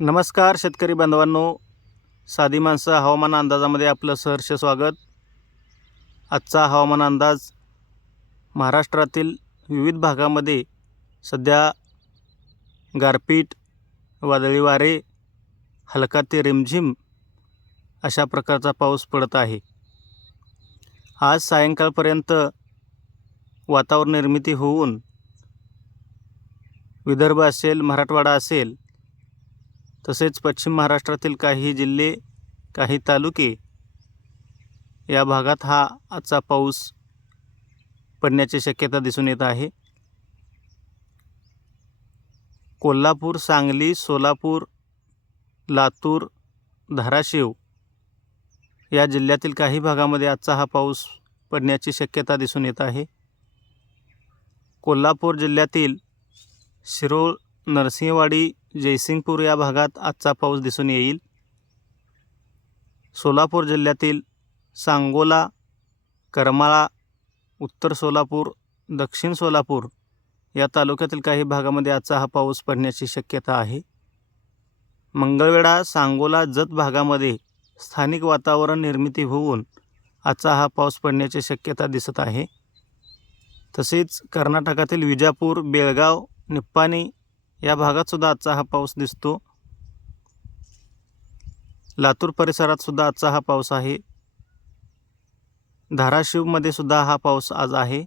नमस्कार शेतकरी बांधवांनो. साधी माणसं हवामान अंदाजामध्ये आपलं सहर्ष स्वागत. आजचा हवामान अंदाज महाराष्ट्रातील विविध भागामध्ये सध्या गारपीट वादळी वारे हलका ते रिमझिम अशा प्रकारचा पाऊस पडत आहे. आज सायंकाळपर्यंत वातावरण निर्मिती होऊन विदर्भ असेल मराठवाडा असेल तसेच पश्चिम महाराष्ट्रातील काही जिल्हे काही तालुके या भागात हा आजचा पाऊस पडण्याची शक्यता दिसून येत आहे. कोल्हापूर सांगली सोलापूर लातूर धाराशिव या जिल्ह्यातील काही भागामध्ये आजचा हा पाऊस पडण्याची शक्यता दिसून येत आहे. कोल्हापूर जिल्ह्यातील शिरोळ नरसिंहवाडी जयसिंगपूर या भागात आजचा पाऊस दिसून येईल. सोलापूर जिल्ह्यातील सांगोला करमाळा उत्तर सोलापूर दक्षिण सोलापूर या तालुक्यातील काही भागामध्ये आजचा हा पाऊस पडण्याची शक्यता आहे. मंगळवेढा सांगोला जत भागामध्ये स्थानिक वातावरण निर्मिती होऊन आजचा हा पाऊस पडण्याची शक्यता दिसत आहे. तसेच कर्नाटकातील विजापूर बेळगाव निप्पाणी या भागातसुद्धा आजचा हा पाऊस दिसतो. लातूर परिसरात सुद्धा आजचा हा पाऊस आहे. धाराशिवमध्ये सुद्धा हा पाऊस आज आहे.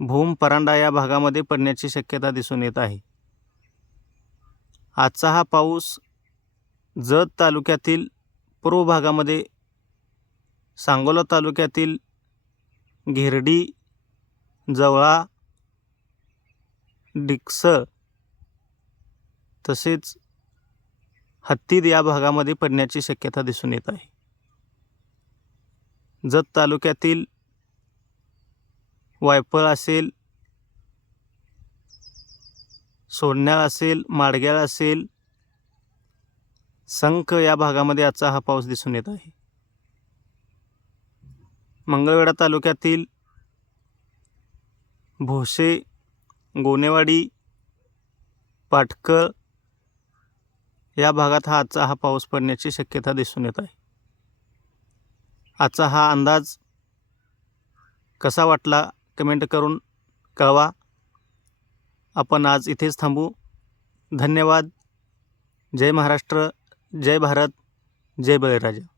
भूम परांडा या भागामध्ये पडण्याची शक्यता दिसून येत आहे. आजचा हा पाऊस जत तालुक्यातील पूर्व भागामध्ये सांगोला तालुक्यातील घेरडी जवळा डिक्स तसेच हत्तीद या भागामध्ये पडण्याची शक्यता दिसून येत आहे. जत तालुक्यातील वायफळ असेल सोडण्याळ असेल माडग्याळ असेल संख या भागामध्ये आजचा हा पाऊस दिसून येत आहे. मंगळवेढा तालुक्यातील भोसे गोनेवाडी पाटकळ या भागात हा आजचा हा पाऊस पडण्याची शक्यता दिसून येत आहे. आजचा हा अंदाज कसा वाटला कमेंट करून कळवा. आपण आज इथेच थांबू. धन्यवाद. जय महाराष्ट्र. जय भारत. जय बळीराजा.